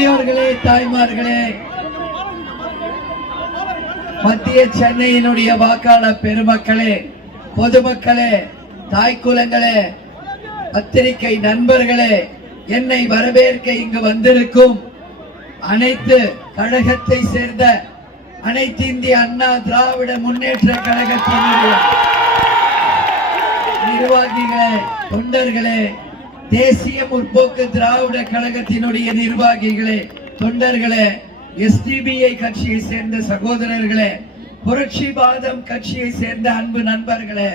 பெரியோர்களே, தாய்மார்களே, மத்திய சென்னையினுடைய வாக்காளர் பெருமக்களே, பொதுமக்களே, தாய்க்குலங்களே, பத்திரிகை நண்பர்களே, என்னை வரவேற்க இங்கு வந்திருக்கும் அனைத்து கழகத்தை சேர்ந்த அனைத்து இந்திய அண்ணா திராவிட முன்னேற்ற கழகத்தினுடைய நிர்வாகிகளே, தொண்டர்களே, தேசிய முற்போக்கு திராவிட கழகத்தினுடைய நிர்வாகிகளே, தொண்டர்களே, SDBI கட்சியை சேர்ந்த சகோதரர்களே, புரட்சி பாதம் கட்சியை சேர்ந்த அன்பு நண்பர்களே,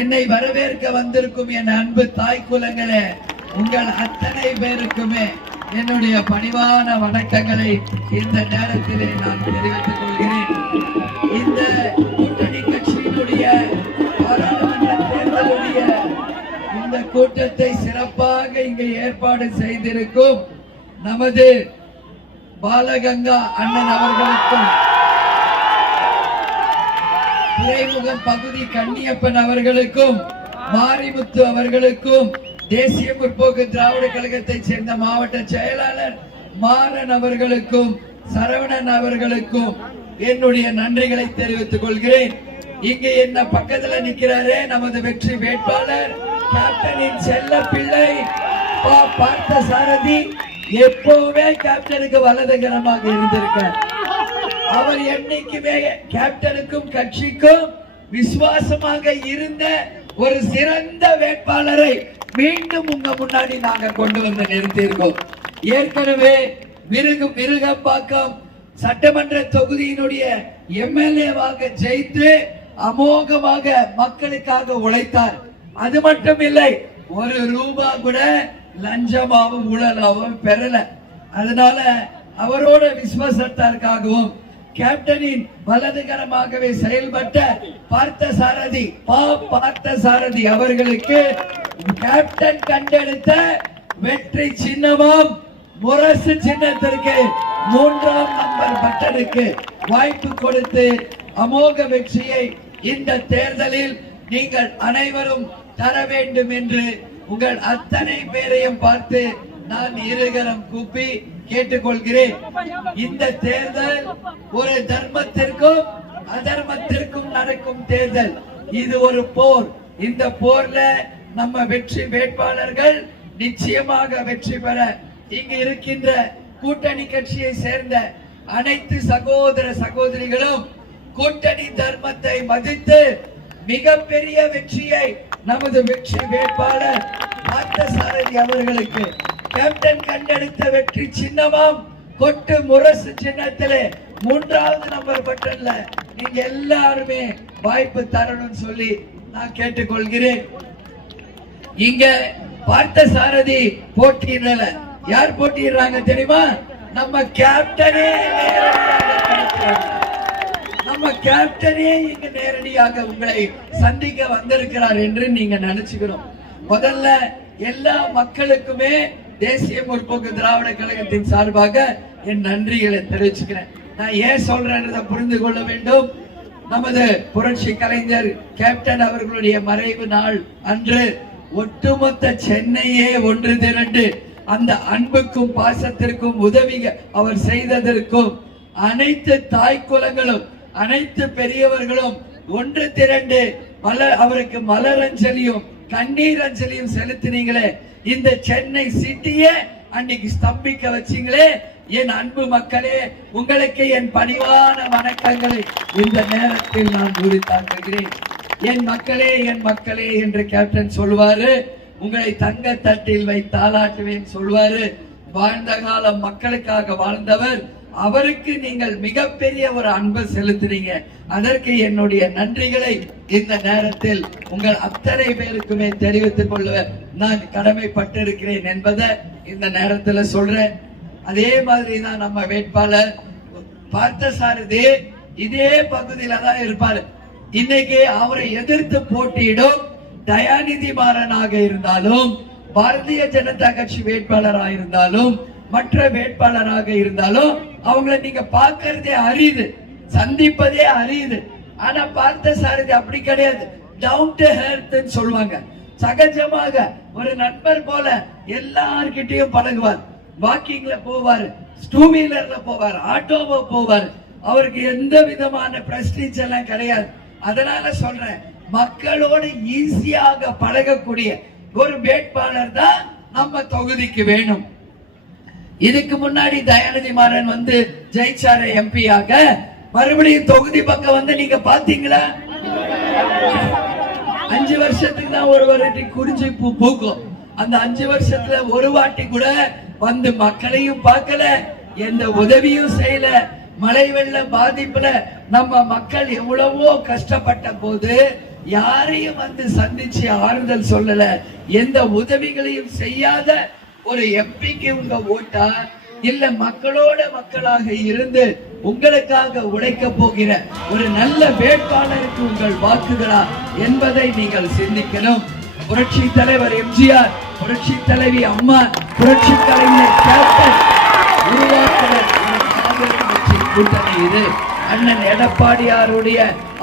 என்னை வரவேற்க வந்திருக்கும் என் அன்பு தாய் குலங்களே, உங்கள் அத்தனை பேருக்குமே என்னுடைய பணிவான வணக்கங்களை இந்த நேரத்திலே நான் தெரிவித்துக் கொள்கிறேன். இந்த கூட்டணி கட்சியினுடைய பாராளுமன்ற தேர்தலுடைய இந்த கூட்டத்தை சிறப்பாக இங்கு ஏற்பாடு செய்திருக்கும் நமது பாலகங்கா அண்ணன் அவர்களுக்கும், துறைமுகம் பகுதி கண்ணியப்பன் அவர்களுக்கும், மாரிமுத்து அவர்களுக்கும், தேசிய முற்போக்கு திராவிட கழகத்தை சேர்ந்த மாவட்ட செயலாளர் மாறன் அவர்களுக்கும், சரவணன் அவர்களுக்கும் என்னுடைய நன்றிகளை தெரிவித்துக் கொள்கிறேன். இங்க என்ன பக்கத்துல நிக்கிறாரே நமது வெற்றி வேட்பாளர் கேப்டனின் செல்ல பிள்ளை பார்த்த சாரதி, எப்பவுமே கேப்டனுக்கு வலதுகரமாக இருந்திருக்கார். அவர் என்னைக்குமே கேப்டனுக்கும் கட்சிக்கும் விசுவாசமாக இருந்த ஒரு சிறந்த வேட்பாளரை மீண்டும் உங்க முன்னாடி நாங்க கொண்டு வந்து நிறுத்தியிருக்கோம். ஏற்கனவே விருகம்பாக்கம் சட்டமன்ற தொகுதியினுடைய MLA-வாக ஜெயித்து அமோகமாக மக்களுக்காக உழைத்தார். அது மட்டும் இல்லை, ஒரு ரூபா கூட லஞ்சமாவும் ஊழலாவும் பெறல. அதனால அவரோட விசுவாசத்திற்காகவும் கேப்டனின் வலதுகரமாகவே செயல்பட்ட பார்த்தசாரதி அவர்களுக்கு கேப்டன் கண்டெடுத்த வெற்றி சின்னமாம் முரசு சின்னத்திற்கு 3ஆம் நம்பர் பட்டனுக்கு வாய்ப்பு கொடுத்து அமோக வெற்றியை இந்த தேர்தலில் நீங்கள் அனைவரும் தர வேண்டும் என்று உங்கள் அத்தனை பேரையும் பார்த்து நான் இருகரம் கூப்பி கேட்டுக்கொள்கிறேன். இந்த தேர்தல் ஒரு தர்மத்திற்கும் அதர்மத்திற்கும் நடக்கும் தேர்தல். இது ஒரு போர். இந்த போர்ல நம்ம வெற்றி வேட்பாளர்கள் நிச்சயமாக வெற்றி பெற இங்கு இருக்கின்ற கூட்டணி கட்சியை சேர்ந்த அனைத்து சகோதர சகோதரிகளும் கூட்டணி தர்மத்தை மதித்து மிகப்பெரிய வெற்றியை நமது வெற்றி வேட்பாளர் பார்த்தசாரதி அவர்களுக்கு கேப்டன் கண்டெடுத்த வெற்றி சின்னமாம் கொட்டு முரசு சின்னத்திலே 3ஆவது நம்பர் பட்டன்ல நீங்க எல்லாருமே வாய்ப்பு தரணும்னு சொல்லி நான் கேட்டுக்கொள்கிறேன். இங்க பார்த்தசாரதி போட்டியிடல. யார் போட்டியிடுறாங்க தெரியுமா? நம்ம கேப்டனே இங்க நேரடியாக உங்களை சந்திக்க வந்திருக்கிறார் என்று நீங்க நினைச்சுக்கணும். முதல்ல எல்லா மக்களுக்குமே தேசிய முற்போக்கு திராவிட கழகத்தின் சார்பாக என் நன்றிகளை தெரிவிச்சுக்கிறேன். நான் ஏன் சொல்றேன்றதை புரிந்து கொள்ள வேண்டும். நமது புரட்சி கலைஞர் கேப்டன் அவர்களுடைய மறைவு நாள் அன்று ஒட்டுமொத்த சென்னையே ஒன்று திரண்டு அந்த அன்புக்கும் பாசத்திற்கும் உதவி அவர் செய்ததற்கும் அனைத்து தாய் குலங்களும் அனைத்து பெரியவர்களும் ஒன்று திரண்டு அவருக்கு மலரஞ்சலியும் கண்ணீர் அஞ்சலியும் செலுத்தினீங்களே. இந்த சென்னை சிட்டியே அன்னைக்கு ஸ்தம்பிக்க வச்சீங்களே. என் அன்பு மக்களே, உங்களுக்கு என் பணிவான வணக்கங்களை இந்த நேரத்தில் நான் உரித்தாக்குகிறேன். என் மக்களே என்று கேப்டன் சொல்வாரு. உங்களை தங்க தட்டில் வைத்து தாளாட்டுவேன் சொல்வாரு. வாழ்ந்த காலம் மக்களுக்காக வாழ்ந்தவர். அவருக்கு நீங்கள் மிகப்பெரிய ஒரு அன்பு செலுத்துறீங்க. அதற்கு என்னுடைய நன்றிகளை இந்த நேரத்தில் உங்கள் அத்தனை பேருக்குமே தெரிவித்துக் கொள்ள நான் கடமைப்பட்டிருக்கிறேன் என்பதை இந்த நேரத்தில் சொல்றேன். அதே மாதிரி தான் நம்ம வேட்பாளர் பார்த்தசாரதி இதே பகுதியில தான் இருப்பாரு. இன்னைக்கு அவரை எதிர்த்து போட்டியிடும் தயாநிதி மாறனாக இருந்தாலும், பாரதிய ஜனதா கட்சி வேட்பாளராக இருந்தாலும், மற்ற வேட்பாளராக இருந்தாலும் அவங்களை நீங்க பார்க்கறதே அரியுது, சந்திப்பதே அரியுது. ஆனா பார்த்தசாரதி அப்படி கிடையாது. டவுன் டு எர்த் சொல்லுவாங்க. சகஜமாக ஒரு நண்பர் போல எல்லார்கிட்டையும் பழகுவார். வாக்கிங்ல போவாரு, டூ வீலர்ல போவார், ஆட்டோவோ போவார். அவருக்கு எந்த விதமான பிரஸ்டீஜ் எல்லாம் கிடையாது. அதனால சொல்றேன், மக்களோடு ஈஸியாக பழகக்கூடிய ஒரு வேட்பாளர் தான் நம்ம தொகுதிக்கு வேணும். இதுக்கு முன்னாடி தயாநிதி மாறன் வந்து ஜெயிச்சார எம்பியாக, மறுபடியும் தொகுதி பக்கம் வந்து நீங்க பாத்தீங்களா? 5 வருஷத்துக்கு தான் ஒரு வாட்டி குறிஞ்சி பூ பூக்கும். அந்த 5 வருஷத்துல ஒரு வாட்டி கூட வந்து மக்களையும் பார்க்கல, எந்த உதவியும் செய்யல. மழை வெள்ள பாதிப்புல நம்ம மக்கள் எவ்வளவோ கஷ்டப்பட்ட போது யாரையும் வந்து சந்திச்சு ஆறுதல் சொல்லல, எந்த உதவிகளையும் செய்யாத ஒரு எம்பிக்கு உங்க ஓட்டா, இல்ல மக்களோட மக்களாக இருந்து உங்களுக்காக உழைக்க போகிற ஒரு நல்ல வேட்பாளருக்கு உங்கள் வாக்குகளா என்பதை நீங்கள் சிந்திக்கணும். புரட்சி தலைவர் எம்ஜிஆர், புரட்சி தலைவி அம்மா, புரட்சி கலைஞர் கேப்டன் உருவாக்குற கூட்டணி இது. அண்ணன் எடப்பாடியாருடைய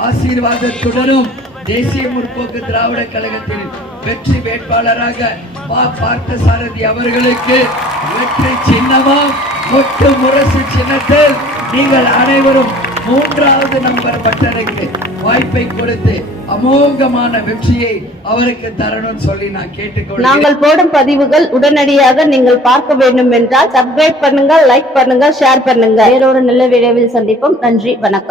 ஆசீர்வாதத்துடனும் தேசிய முற்போக்கு திராவிட கழகத்தின் வெற்றி வேட்பாளராக பார்த்தசாரதி அவர்களுக்கு வெற்றி சின்னமும் கொட்டு முரசு சின்னத்தில் நீங்கள் அனைவரும் 3வது நம்பர் பட்டனுக்கு வாய்ப்பை கொடுத்து அமோகமான வெற்றியை அவருக்கு தரணும்னு சொல்லி நான் கேட்டுக்கொள்கிறேன். நாங்கள் போடும் பதிவுகள் உடனடியாக நீங்கள் பார்க்க வேண்டும் என்றால் சப்ஸ்கிரைப் பண்ணுங்க, லைக் பண்ணுங்க, ஷேர் பண்ணுங்க. வேறொரு நல்ல வீடியோவில் சந்திப்போம். நன்றி, வணக்கம்.